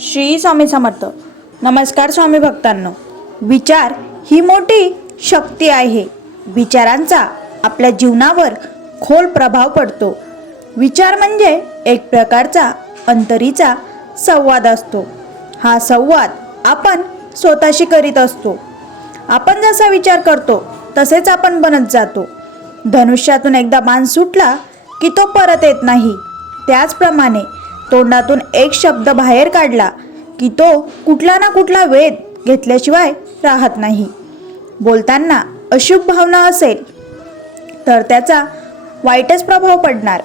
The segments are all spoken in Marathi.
श्री स्वामी समर्थ. नमस्कार स्वामी भक्तांनो. विचार ही मोठी शक्ती आहे. विचारांचा आपल्या जीवनावर खोल प्रभाव पडतो. विचार म्हणजे एक प्रकारचा अंतरीचा संवाद असतो. हा संवाद आपण स्वतःशी करीत असतो. आपण जसा विचार करतो तसेच आपण बनत जातो. धनुष्यातून एकदा बाण सुटला की तो परत येत नाही. त्याचप्रमाणे तोंडातून एक शब्द बाहेर काढला की तो कुठला ना कुठला वेध घेतल्याशिवाय राहत नाही. बोलताना अशुभ भावना असेल तर त्याचा वाईटच प्रभाव पडणार.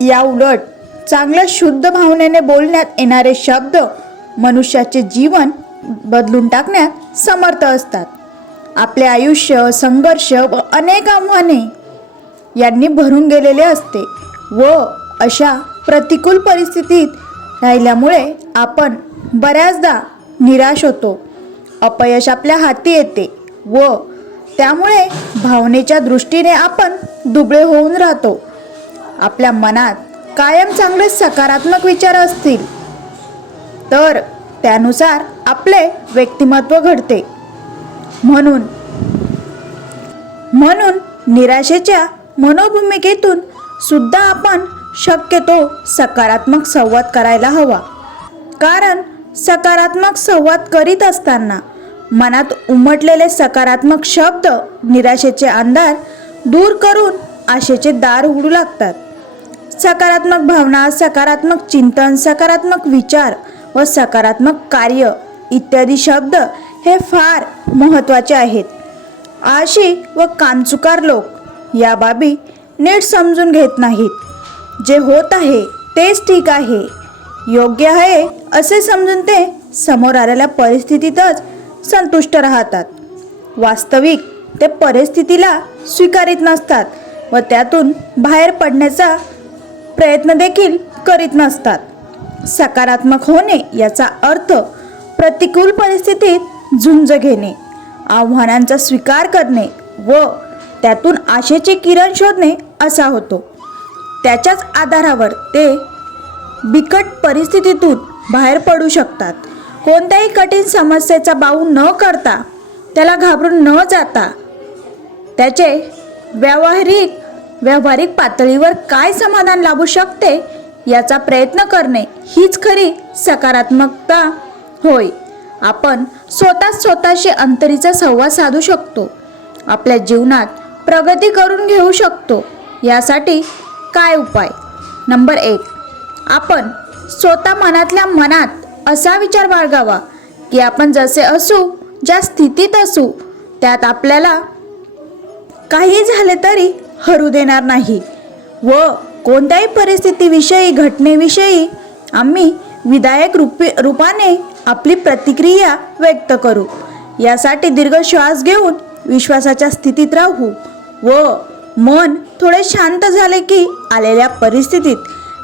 या उलट चांगल्या शुद्ध भावनेने बोलण्यात येणारे शब्द मनुष्याचे जीवन बदलून टाकण्यात समर्थ असतात. आपले आयुष्य संघर्ष व अनेक आव्हाने यांनी भरून गेलेले असते व अशा प्रतिकूल परिस्थितीत राहिल्यामुळे आपण बऱ्याचदा निराश होतो. अपयश आपल्या हाती येते व त्यामुळे भावनेच्या दृष्टीने आपण दुबळे होऊन राहतो. आपल्या मनात कायम चांगले सकारात्मक विचार असतील तर त्यानुसार आपले व्यक्तिमत्व घडते. म्हणून म्हणून निराशेच्या मनोभूमिकेतून सुद्धा आपण शक्यतो सकारात्मक संवाद करायला हवा. कारण सकारात्मक संवाद करीत असताना मनात उमटलेले सकारात्मक शब्द निराशेचे अंधार दूर करून आशेचे दार उघडू लागतात. सकारात्मक भावना सकारात्मक चिंतन सकारात्मक विचार व सकारात्मक कार्य इत्यादी शब्द हे फार महत्त्वाचे आहेत. आळशी व कामचुकार लोक या बाबी नीट समजून घेत नाहीत. जे होत आहे तेच ठीक आहे. योग्य आहे असे समजून ते समोर आलेल्या परिस्थितीतच संतुष्ट राहतात. वास्तविक ते परिस्थितीला स्वीकारित नसतात व त्यातून बाहेर पडण्याचा प्रयत्न देखील करीत नसतात. सकारात्मक होणे याचा अर्थ प्रतिकूल परिस्थितीत झुंज घेणे आव्हानांचा स्वीकार करणे व त्यातून आशेचे किरण शोधणे असा होतो. त्याच्याच आधारावर ते बिकट परिस्थितीतून बाहेर पडू शकतात. कोणत्याही कठीण समस्येचा बाऊ न करता त्याला घाबरून न जाता त्याचे व्यावहारिक व्यावहारिक पातळीवर काय समाधान लाभू शकते याचा प्रयत्न करणे हीच खरी सकारात्मकता होय. आपण स्वतः स्वतःशी अंतरीचा संवाद साधू शकतो. आपल्या जीवनात प्रगती करून घेऊ शकतो. यासाठी काय उपाय? नंबर एक आपण स्वतः मनातल्या मनात असा विचार बाळगावा की आपण जसे असू ज्या स्थितीत असू त्यात आपल्याला काही झाले तरी हरू देणार नाही व कोणत्याही परिस्थितीविषयी घटनेविषयी आम्ही विधायक रूपी रूपाने आपली प्रतिक्रिया व्यक्त करू. यासाठी दीर्घ श्वास घेऊन विश्वासाच्या स्थितीत राहू व मन थोडे शांत झाले की आलेल्या परिस्थितीत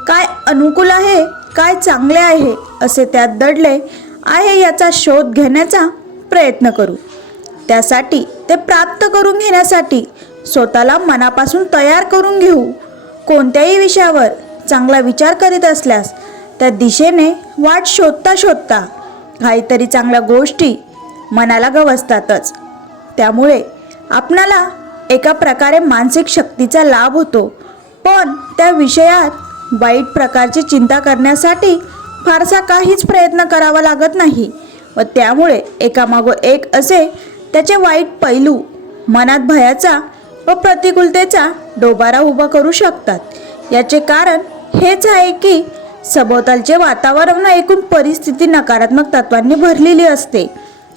काय अनुकूल आहे काय चांगले आहे असे त्यात दडले आहे याचा शोध घेण्याचा प्रयत्न करू. त्यासाठी ते प्राप्त करून घेण्यासाठी स्वतःला मनापासून तयार करून घेऊ. कोणत्याही विषयावर चांगला विचार करीत असल्यास त्या दिशेने वाट शोधता शोधता काहीतरी चांगल्या गोष्टी मनाला गवसतातच. त्यामुळे आपणाला एका प्रकारे मानसिक शक्तीचा लाभ होतो. पण त्या विषयात वाईट प्रकारची चिंता करण्यासाठी फारसा काहीच प्रयत्न करावा लागत नाही व त्यामुळे एकामागो एक असे त्याचे वाईट पैलू मनात भयाचा व प्रतिकूलतेचा डोबारा उभा करू शकतात. याचे कारण हेच आहे की सभोवतालचे वातावरण एकूण परिस्थिती नकारात्मक तत्वांनी भरलेली असते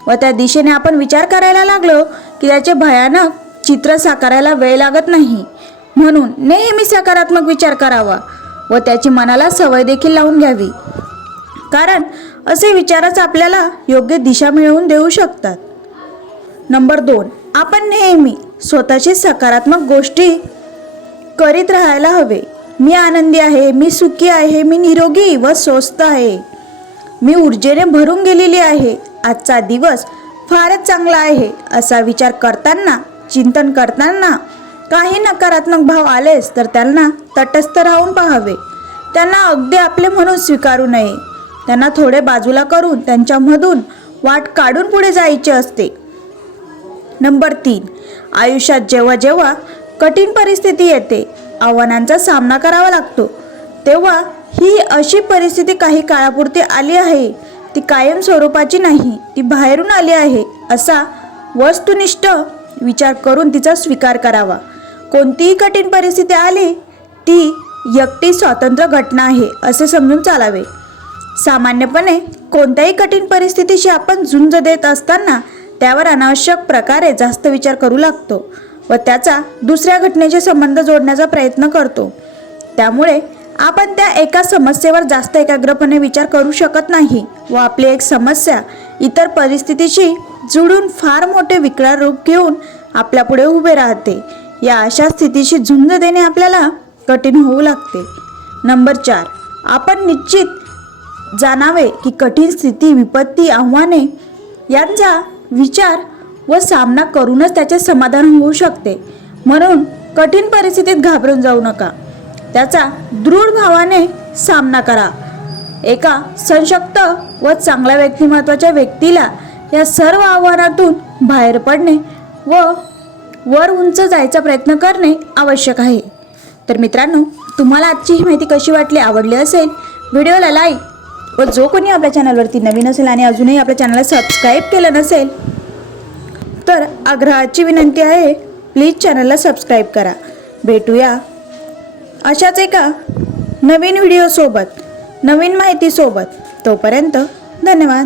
व त्या दिशेने आपण विचार करायला लागलो की त्याचे भयानक चित्र साकारायला वेळ लागत नाही. म्हणून नेहमी सकारात्मक विचार करावा व त्याची मनाला सवय देखील लावून घ्यावी. कारण असे विचारच आपल्याला योग्य दिशा मिळवून देऊ शकतात. नंबर दोन. आपण नेहमी स्वतःची सकारात्मक गोष्टी करीत राहायला हवे. मी आनंदी आहे मी सुखी आहे मी निरोगी व स्वस्थ आहे. मी ऊर्जेने भरून गेलेली आहे. आजचा दिवस फारच चांगला आहे असा विचार करताना चिंतन करताना काही नकारात्मक भाव आलेच तर त्यांना तटस्थ राहून पाहावे. त्यांना अगदी आपले म्हणून स्वीकारू नये. त्यांना थोडे बाजूला करून त्यांच्यामधून वाट काढून पुढे जायचे असते. नंबर तीन. आयुष्यात जेव्हा जेव्हा कठीण परिस्थिती येते आव्हानांचा सामना करावा लागतो. तेव्हा ही अशी परिस्थिती काही काळापुरती आली आहे. ती कायम स्वरूपाची नाही ती बाहेरून आली आहे असा वस्तुनिष्ठ विचार करून तिचा स्वीकार करावा. कोणतीही कठीण परिस्थिती आली ती एकटी स्वातंत्र्य घटना आहे असे समजून चालावे. सामान्यपणे कोणत्याही कठीण परिस्थितीशी आपण झुंज देत असताना त्यावर अनावश्यक प्रकारे जास्त विचार करू लागतो व त्याचा दुसऱ्या घटनेचे संबंध जोडण्याचा प्रयत्न करतो. त्यामुळे आपण त्या एका समस्येवर जास्त एकाग्रपणे विचार करू शकत नाही व आपली एक समस्या इतर परिस्थितीशी जुळून फार मोठे विकराळ रूप घेऊन आपल्यापुढे उभे राहते. या अशा स्थितीशी झुंज देणे आपल्याला कठीण होऊ लागते. नंबर चार आपण निश्चित जाणावे की कठीण स्थिती विपत्ती आव्हाने यांचा विचार व सामना करूनच त्याचे समाधान होऊ शकते. म्हणून कठीण परिस्थितीत घाबरून जाऊ नका. त्याचा दृढ भावाने सामना करा. एका सशक्त व चांगल्या व्यक्तिमत्वाच्या व्यक्तीला या सर्व आव्हानातून बाहेर पडणे व वर उंच जायचा प्रयत्न करणे आवश्यक आहे. तर मित्रांनो तुम्हाला आजची ही माहिती कशी वाटली आवडली असेल व्हिडिओला लाईक व जो कोणी आपल्या चॅनलवरती नवीन असेल आणि अजूनही आपल्या चॅनलला सबस्क्राईब केलं नसेल तर आग्रहाची विनंती आहे प्लीज चॅनलला सबस्क्राईब करा. भेटूया अशाच एका नवीन व्हिडिओसोबत नवीन माहितीसोबत तोपर्यंत धन्यवाद.